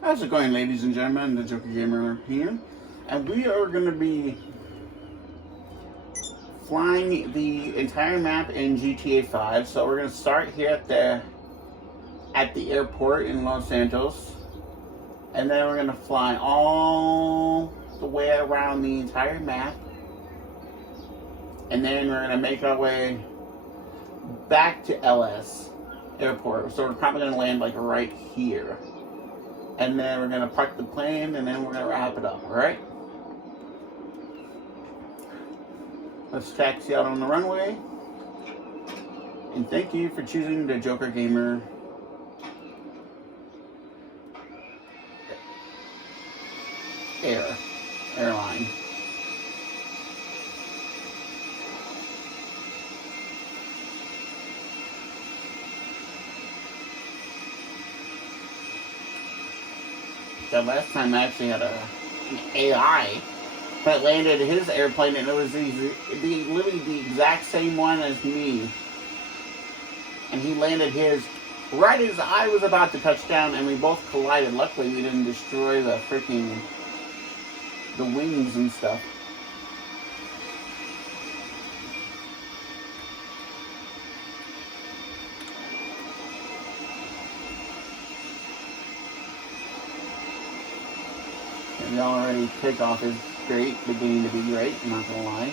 How's it going, ladies and gentlemen? The Joker Gamer here, and we are going to be flying the entire map in GTA 5. So we're going to start here at the airport in Los Santos, and then we're going to fly all the way around the entire map, and then we're going to make our way back to LS airport. So we're probably going to land like right here. And then we're going to park the plane, and then we're going to wrap it up, alright? Let's taxi out on the runway. And thank you for choosing the Joker Gamer airline. The last time I actually had an AI that landed his airplane, and it was literally the exact same one as me. And he landed his right as I was about to touch down, and we both collided. Luckily, we didn't destroy the wings and stuff. And already takeoff is great, beginning to be great, I'm not gonna lie.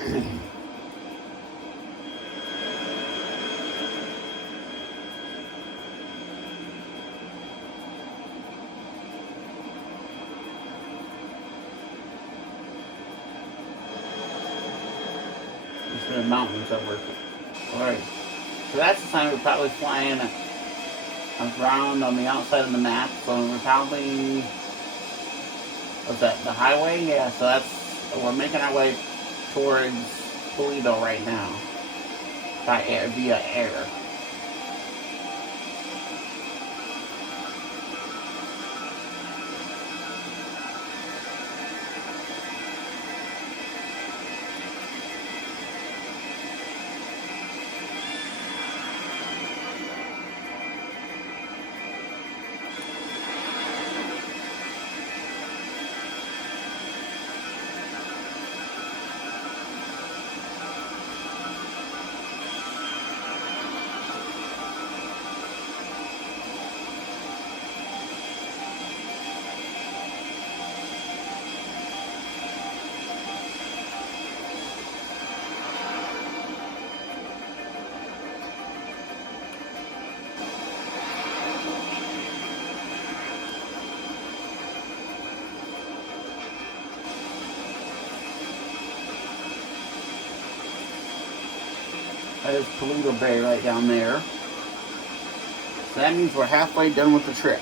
The mountains are working. Alright. So that's the sign we're probably flying around on the outside of the map. So we're probably, what's that, the highway? Yeah, so we're making our way towards Toledo right now. By air, via air. That is Toledo Bay right down there. So that means we're halfway done with the trip.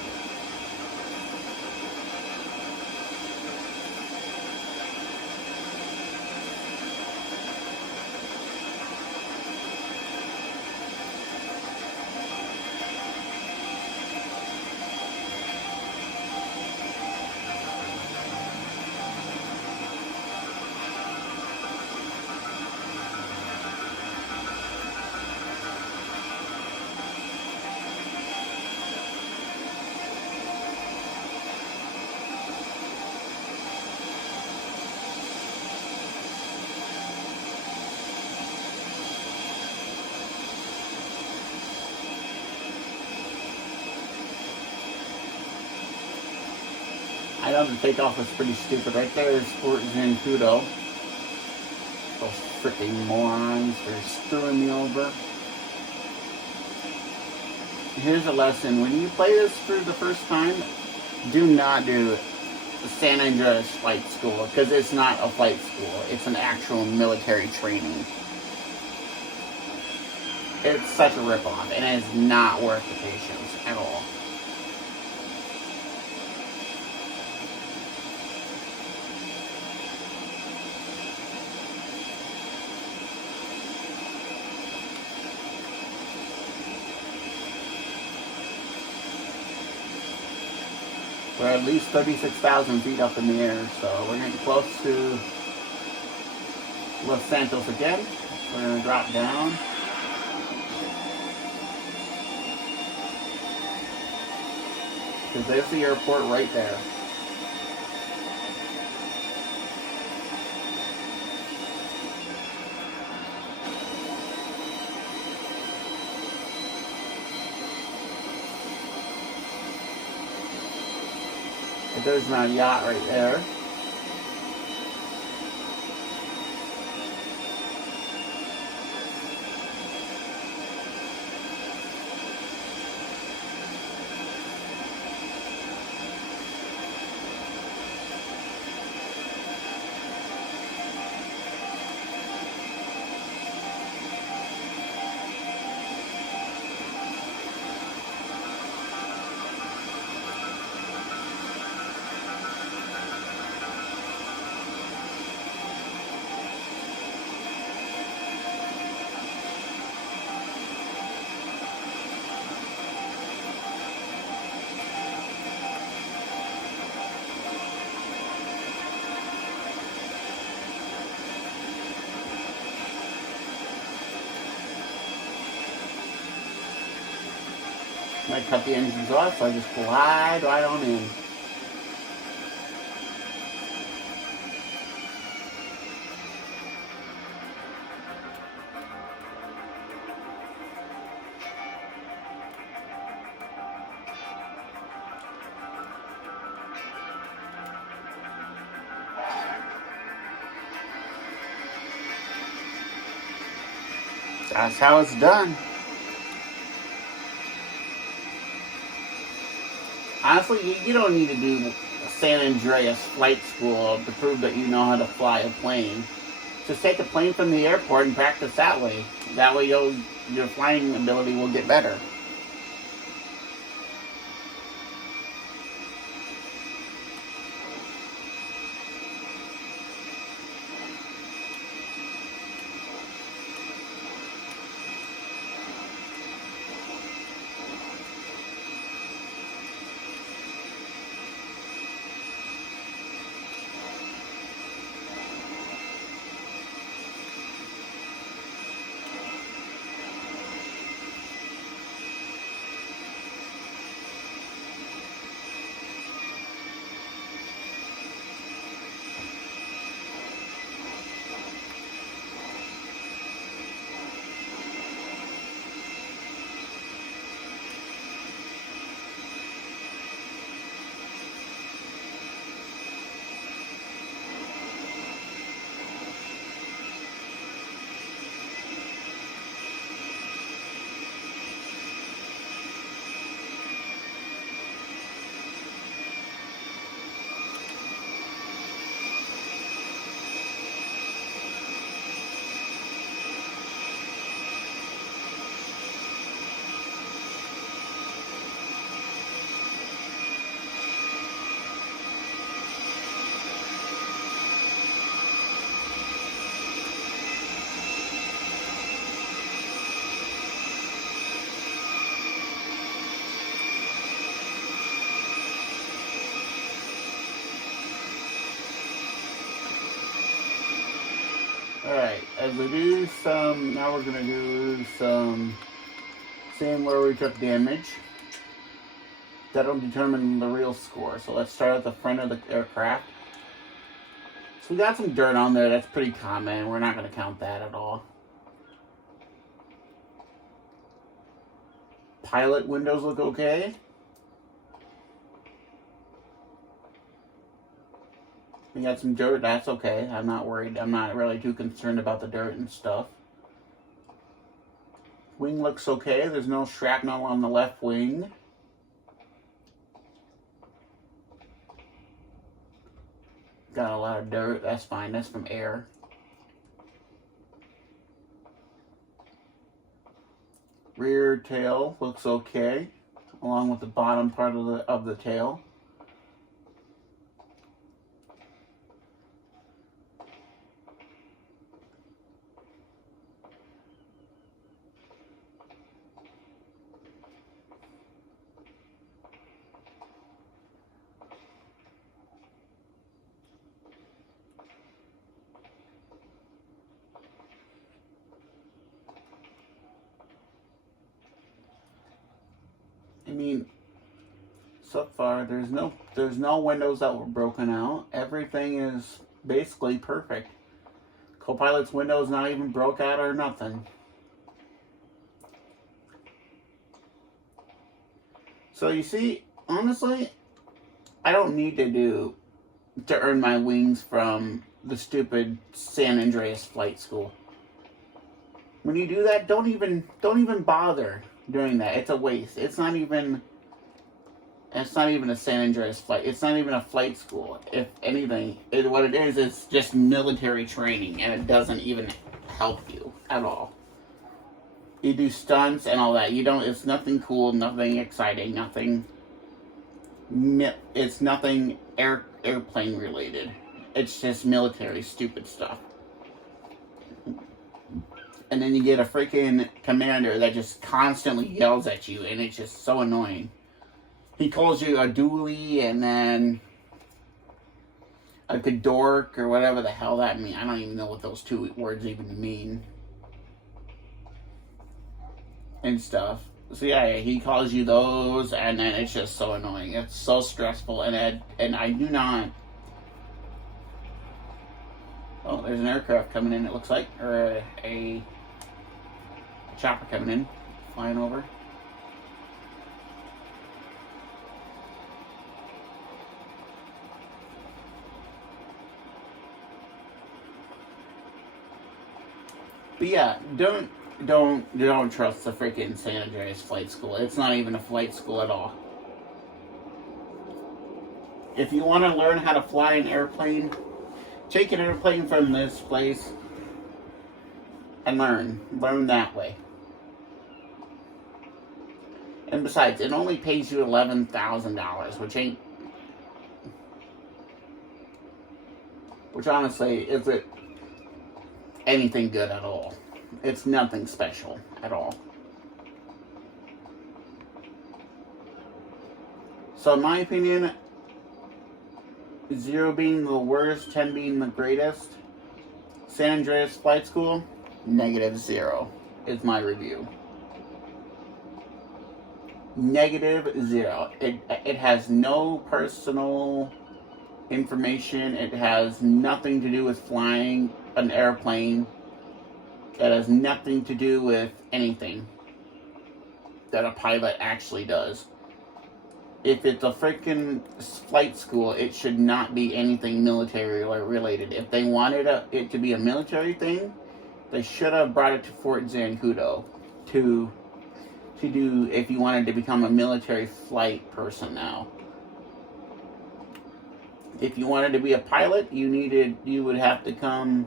I know the takeoff was pretty stupid. Right there is Fort Zancudo. Those freaking morons. They're screwing me over. Here's a lesson. When you play this for the first time, do not do San Andreas Flight School, because it's not a flight school. It's an actual military training. It's such a ripoff, and it is not worth the patience at all. We're at least 36,000 feet up in the air, so we're getting close to Los Santos again. We're going to drop down. Because there's the airport right there. But there's my yacht right there. I cut the engines off, so I just glide right on in. That's how it's done. Honestly, you don't need to do San Andreas flight school to prove that you know how to fly a plane. Just take a plane from the airport and practice that way. That way your flying ability will get better. Alright, as we do some, now we're going to do some, seeing where we took damage. That'll determine the real score. So let's start at the front of the aircraft. So we got some dirt on there, that's pretty common. We're not going to count that at all. Pilot windows look okay. We got some dirt, that's okay. I'm not worried. I'm not really too concerned about the dirt and stuff. Wing looks okay. There's no shrapnel on the left wing. Got a lot of dirt, that's fine. That's from air. Rear tail looks okay, along with the bottom part of the tail. I mean, so far there's no windows that were broken out. Everything is basically perfect. Copilot's windows not even broke out or nothing. So you see, honestly, I don't need to earn my wings from the stupid San Andreas flight school. When you do that, don't even bother doing that. It's a waste. It's not even a San Andreas flight. It's not even a flight school. If anything, what it is, it's just military training, and it doesn't even help you at all. You do stunts and all that. You don't. It's nothing cool, nothing exciting, nothing. It's nothing airplane related. It's just military stupid stuff. And then you get a freaking commander that just constantly yells at you, and it's just so annoying. He calls you a dually, and then a good dork, or whatever the hell that means. I don't even know what those two words even mean. And stuff. So yeah, he calls you those, and then it's just so annoying. It's so stressful, and I do not... Oh, there's an aircraft coming in, it looks like. Or a chopper coming in, flying over. But yeah, don't don't trust the freaking San Andreas flight school. It's not even a flight school at all. If you want to learn how to fly an airplane, take an airplane from this place and learn that way. And besides, it only pays you $11,000, which honestly isn't anything good at all. It's nothing special at all. So in my opinion, 0 being the worst, 10 being the greatest, San Andreas Flight School, -0 is my review. -0. It has no personal information. It has nothing to do with flying an airplane. It has nothing to do with anything that a pilot actually does. If it's a freaking flight school, it should not be anything military related. If they wanted it to be a military thing, they should have brought it to Fort Zancudo to do if you wanted to become a military flight person now. If you wanted to be a pilot, you would have to come.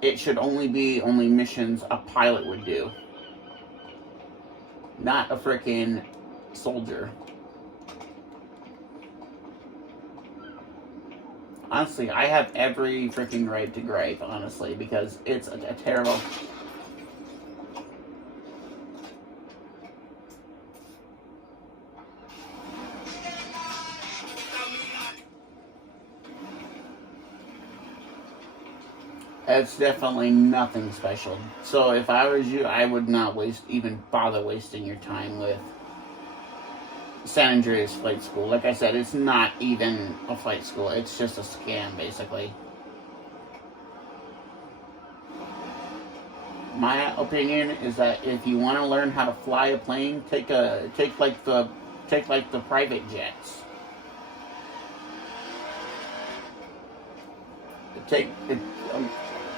It should only be missions a pilot would do, not a freaking soldier. Honestly, I have every freaking right to gripe, honestly, because it's a terrible. It's definitely nothing special. So if I was you, I would not even bother wasting your time with San Andreas Flight School. Like I said, it's not even a flight school. It's just a scam, basically. My opinion is that if you want to learn how to fly a plane, take like the private jets.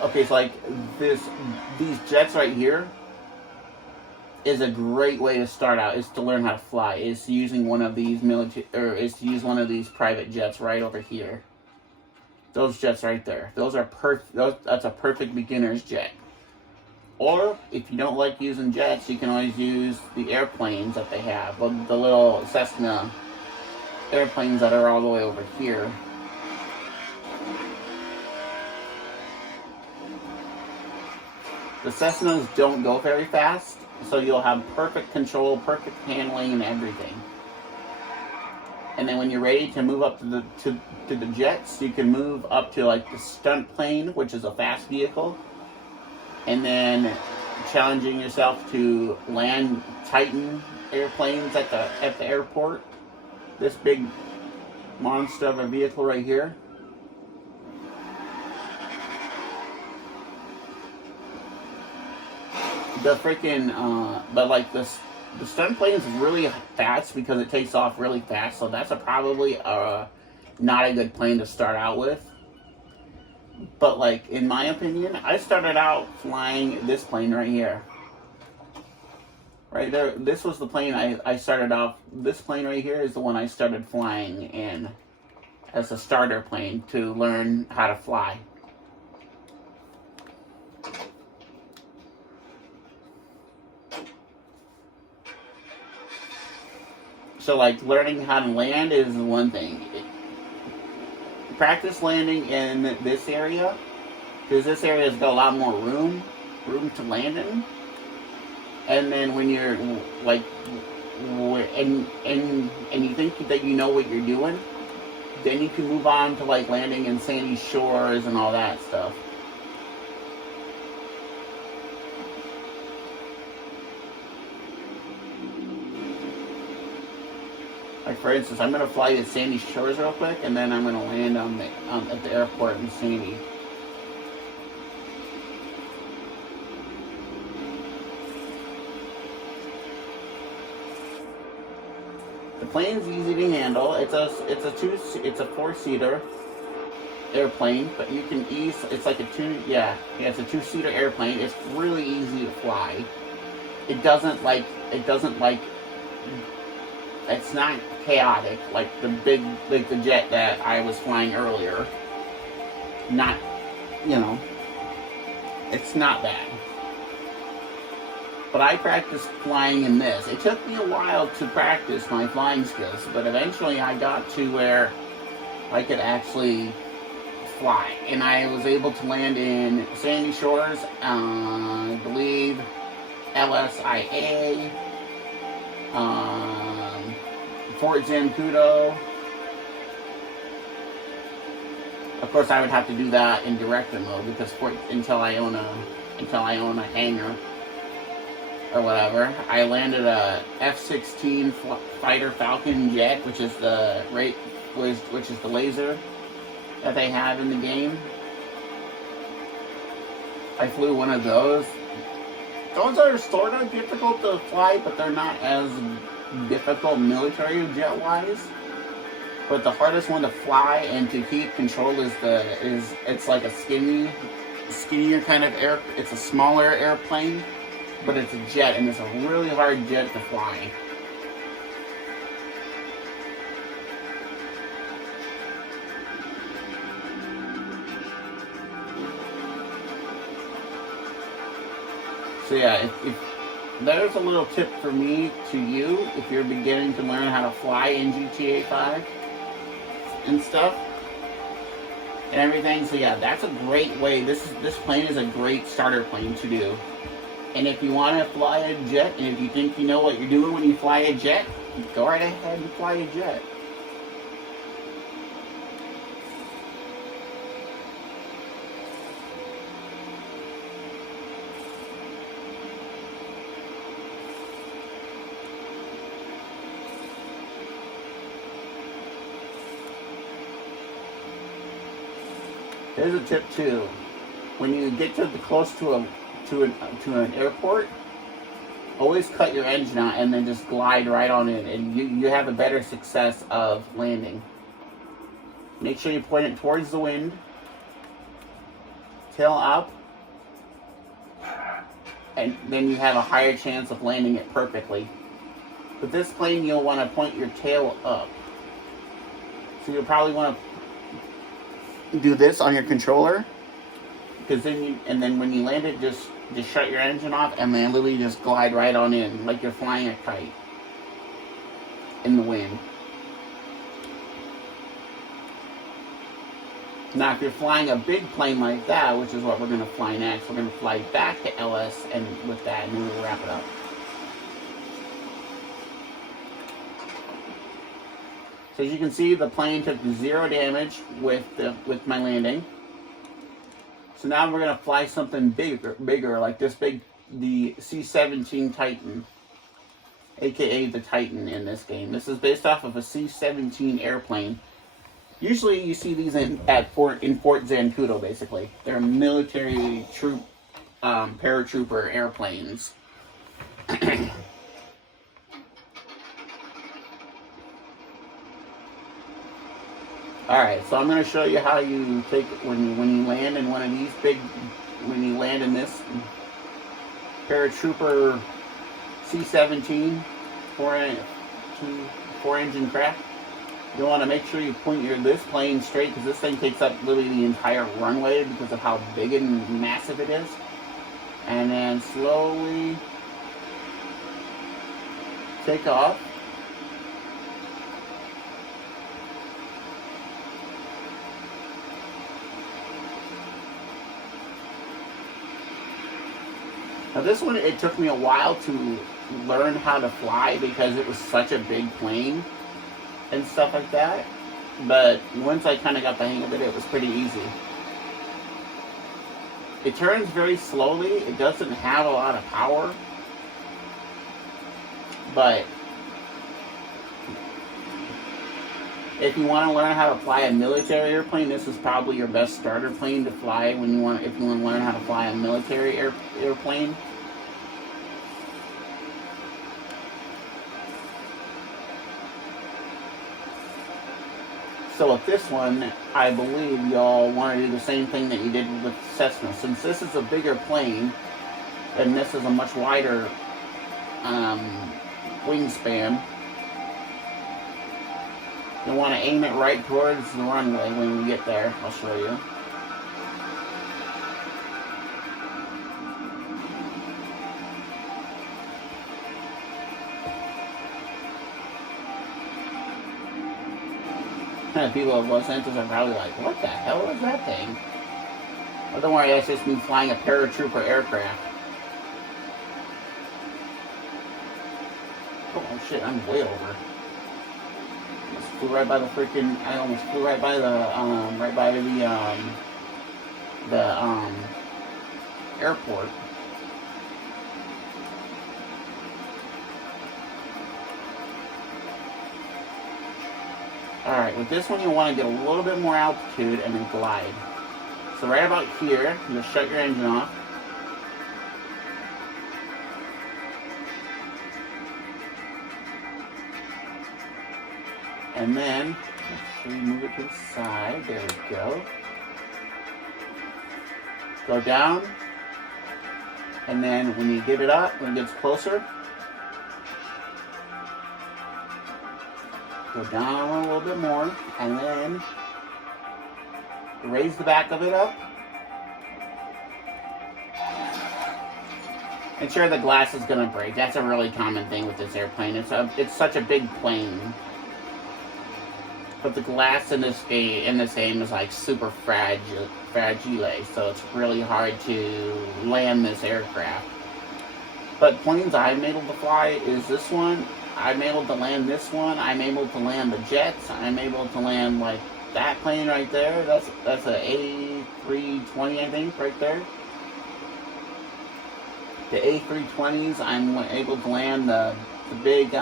Okay, so like these jets right here is a great way to start out. Is to learn how to fly. Is using one of these private jets right over here. Those jets right there. Those are that's a perfect beginner's jet. Or if you don't like using jets, you can always use the airplanes that they have. The little Cessna airplanes that are all the way over here. The Cessnas don't go very fast, so you'll have perfect control, perfect handling, and everything. And then when you're ready to move up to the jets, you can move up to like the stunt plane, which is a fast vehicle, and then challenging yourself to land Titan airplanes at the airport. This big monster of a vehicle right here. The freaking, but like the stunt plane is really fast because it takes off really fast, so that's probably not a good plane to start out with. But like, in my opinion, I started out flying this plane right here. Right there, this was the plane I started off, this plane right here is the one I started flying in as a starter plane to learn how to fly. So like learning how to land is one thing. Practice landing in this area, because this area has got a lot more room to land in. And then when you're like, and you think that you know what you're doing, then you can move on to like landing in sandy shores and all that stuff. Like for instance, I'm gonna fly to Sandy Shores real quick, and then I'm gonna land at the airport in Sandy. The plane's easy to handle. It's a 4-seater. airplane, but you can it's like it's a two-seater airplane. It's really easy to fly. It's not chaotic like the jet that I was flying earlier. Not, you know, it's not bad. But I practiced flying in this. It took me a while to practice my flying skills, but eventually I got to where I could actually fly. And I was able to land in Sandy Shores, I believe, LSIA, Fort Zancudo. Of course, I would have to do that in director mode because until I own a hangar or whatever. I landed a F-16 Fighter Falcon jet, which is the laser that they have in the game. I flew one of those. Those are sort of difficult to fly, but they're not as difficult military jet-wise. But the hardest one to fly and to keep control it's like a skinnier kind of air. It's a smaller airplane, but it's a jet, and it's a really hard jet to fly. So yeah, if there's a little tip for me to you if you're beginning to learn how to fly in GTA 5 and stuff and everything. So yeah, that's a great way. This plane is a great starter plane to do. And if you want to fly a jet, and if you think you know what you're doing when you fly a jet, go right ahead and fly a jet. Here's a tip too. When you get close to an airport, always cut your engine out and then just glide right on in, and you have a better success of landing. Make sure you point it towards the wind, tail up, and then you have a higher chance of landing it perfectly. With this plane, you'll want to point your tail up. So you'll probably want to do this on your controller, because then when you land it, just shut your engine off and then literally just glide right on in like you're flying a kite in the wind. Now if you're flying a big plane like that, which is what we're going to fly next, we're going to fly back to LS and with that, and then we'll wrap it up. So as you can see, the plane took 0 damage with my landing. So now we're going to fly something bigger, like the C-17 Titan, aka the Titan in this game. This is based off of a C-17 airplane. Usually you see these in Fort Zancudo, basically. They're military paratrooper airplanes. Alright, so I'm going to show you how you take when you land in one of these when you land in this paratrooper C-17 four-engine craft. You want to make sure you point this plane straight, because this thing takes up literally the entire runway because of how big and massive it is. And then slowly take off. Now this one, it took me a while to learn how to fly because it was such a big plane and stuff like that. But once I kind of got the hang of it, it was pretty easy. It turns very slowly. It doesn't have a lot of power. But if you want to learn how to fly a military airplane, this is probably your best starter plane to fly if you want to learn how to fly a military airplane. So with this one, I believe y'all want to do the same thing that you did with Cessna. Since this is a bigger plane, and this is a much wider wingspan, you want to aim it right towards the runway when we get there. I'll show you. People of Los Angeles are probably like, what the hell is that thing? But don't worry, that's just me flying a paratrooper aircraft. Oh shit, I'm way over. Almost flew right by the freaking, I almost flew right by the airport. Alright, with this one you want to get a little bit more altitude and then glide. So right about here, you just shut your engine off. And then, make sure you move it to the side. There we go. Go down. And then when you get it up, when it gets closer, go down a little bit more, and then raise the back of it up. Make sure the glass is gonna break. That's a really common thing with this airplane. It's such a big plane, but the glass in this game is like super fragile, so it's really hard to land this aircraft. But planes I'm able to fly is this one. I'm able to land this one. I'm able to land the jets. I'm able to land like that plane right there. That's a A320, I think, right there. The A320s, I'm able to land the big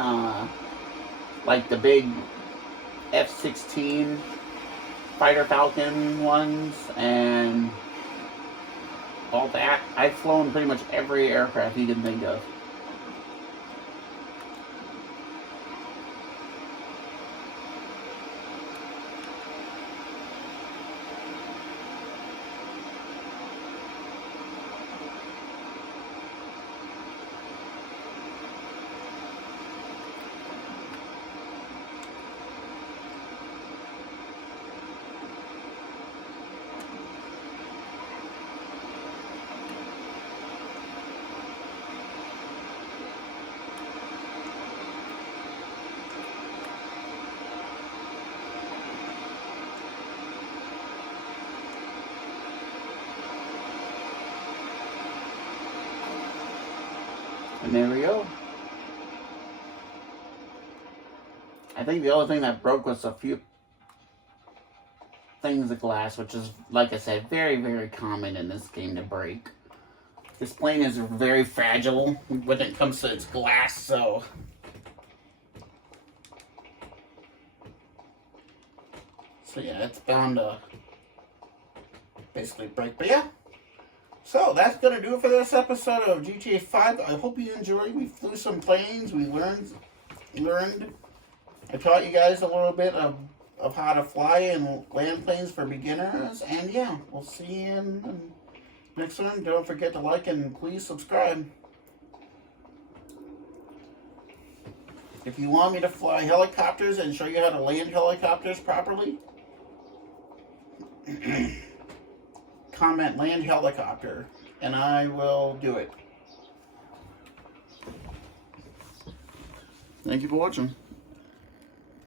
like the big F-16 fighter Falcon ones and all that. I've flown pretty much every aircraft you can think of. And there we go. I think the only thing that broke was a few things of glass, which is, like I said, very, very common in this game to break. This plane is very fragile when it comes to its glass, so... So yeah, it's bound to basically break. But yeah. So that's going to do it for this episode of GTA 5. I hope you enjoyed. We flew some planes. We learned. I taught you guys a little bit of how to fly and land planes for beginners. And yeah, we'll see you in the next one. Don't forget to like and please subscribe. If you want me to fly helicopters and show you how to land helicopters properly, comment land helicopter and I will do it. Thank you for watching.